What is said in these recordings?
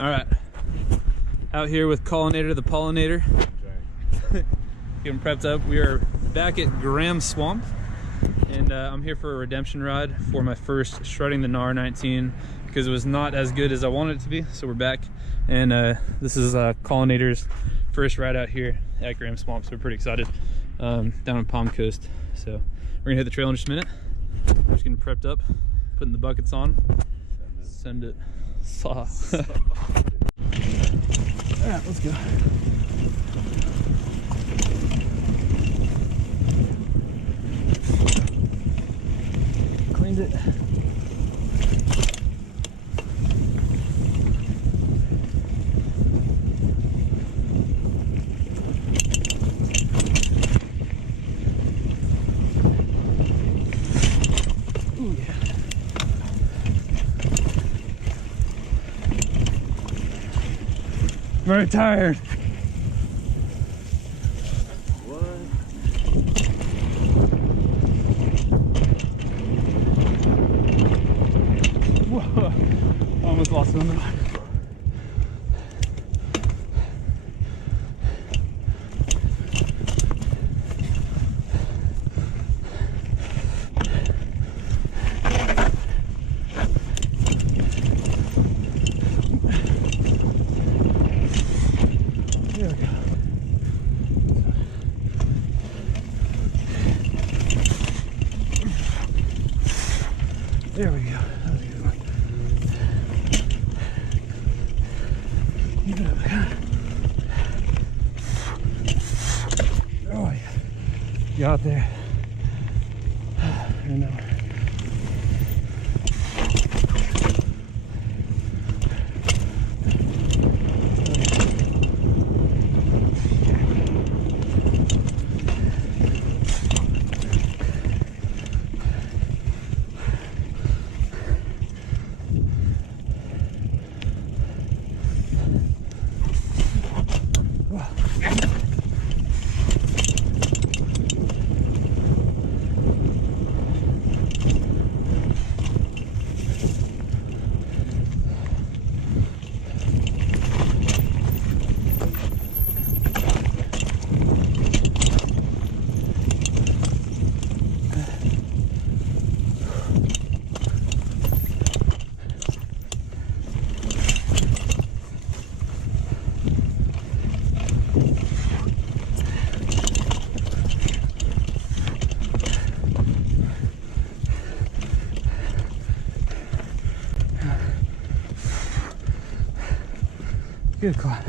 All right, out here with Collinator the Pollinator. Getting prepped up. We are back at Graham Swamp, and I'm here for a redemption ride for my first shredding the Gnar 19 because it was not as good as I wanted it to be. So we're back, and this is Collinator's first ride out here at Graham Swamp. So we're pretty excited. Down on Palm Coast. So we're gonna hit the trail in just a minute. We're just getting prepped up, putting the buckets on. Send it. Saw. Alright, let's go. Cleaned it. Ooh, yeah. I'm very tired. What? Whoa. Almost lost it on the line. There we go. There we go. That was a good one. Oh yeah. Got there. I know. Good climb.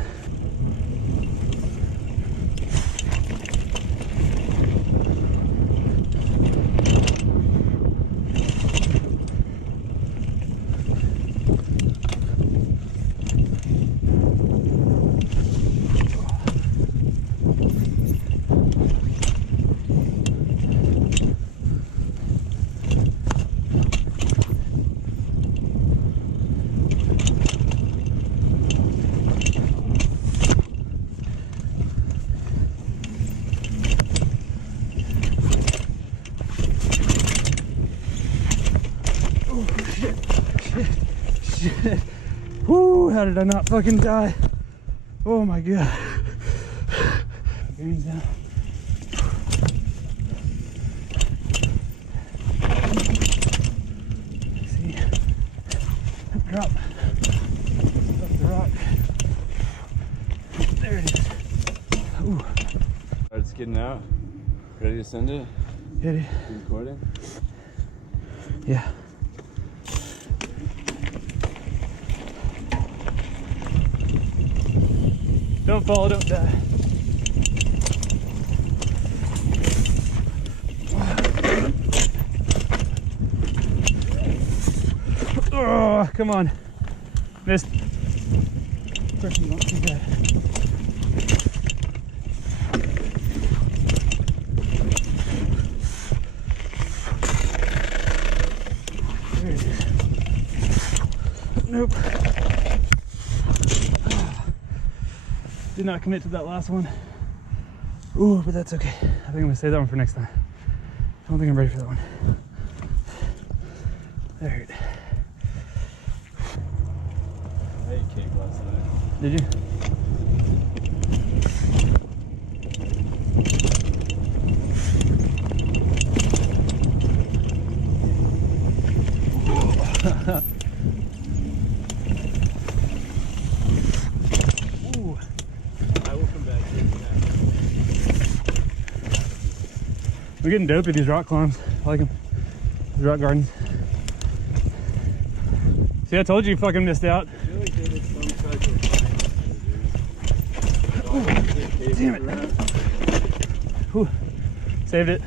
Shit. Whoo, how did I not fucking die? Oh my god. Bearings down. See? Drop. Up the rock. There it is. Ooh. Alright, it's getting out. Ready to send it? Hit it. You recording? Yeah. Don't fall, don't die. Oh, come on. Missed. Pressing not too bad. There it is. Nope. Did not commit to that last one. Ooh, but that's okay. I think I'm gonna save that one for next time. I don't think I'm ready for that one. There it is. Hey. cake last night. Did you? Ooh. I will come back here. We're getting dope at these rock climbs. I like them. These rock gardens. See, I told you you fucking missed out. I feel like there was some type of Ooh, damn it. Ooh, saved it.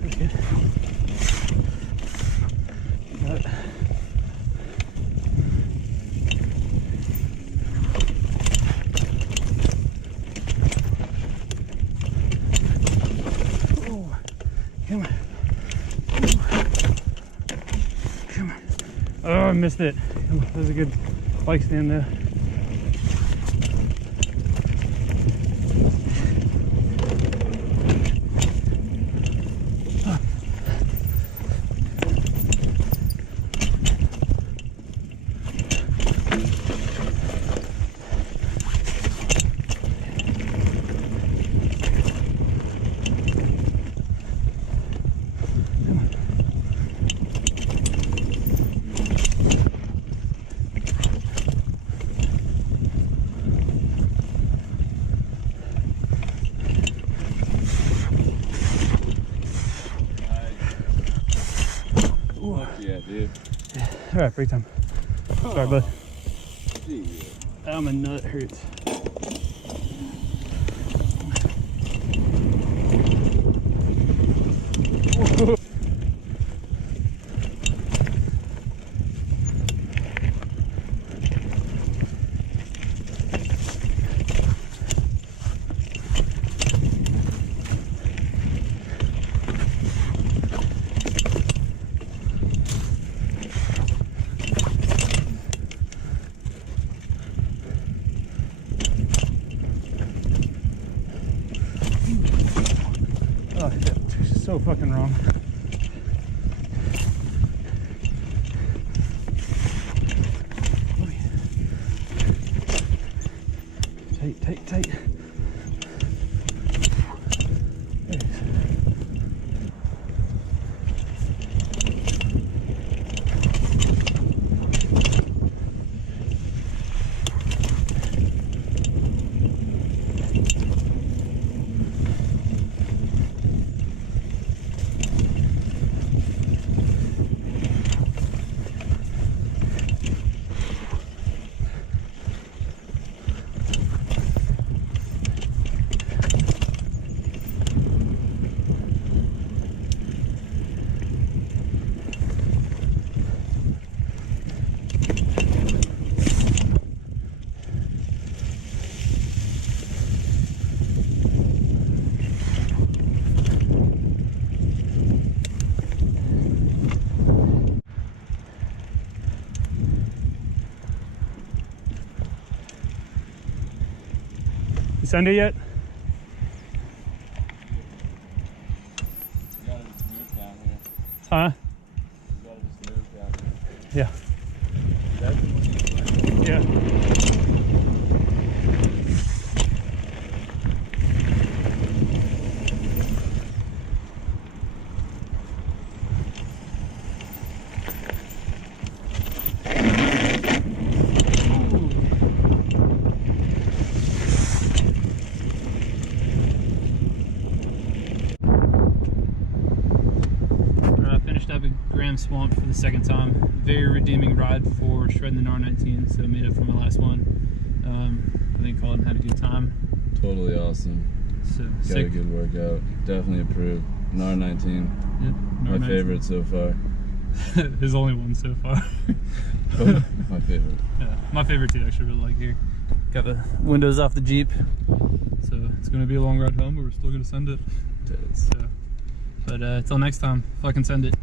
That's good. Got it. Come on. Come on. Oh, I missed it. Come on. That was a good bike stand there. Yeah, dude. All right, break time. Sorry, bud. Gee. Oh, my nut hurts. Oh, shit. This is so fucking wrong. Oh, yeah. Tight, tight, tight. There it is. You send it yet? You gotta just move down here. Huh? You gotta just move down here. Yeah. That's the one you Yeah. Finished up at Graham Swamp for the second time. Very redeeming ride for shredding the Gnar 19, so made up for my last one. I think Colin had a good time. Totally awesome. So Got sick. a good workout. Definitely approved. Gnar 19. Yeah, Gnar My 19. favorite so far. His only one so far. My favorite. Yeah, my favorite too. I actually really like here. Got the windows off the Jeep, so it's gonna be a long ride home, but we're still gonna send it. Tits. So, but until next time, fucking send it.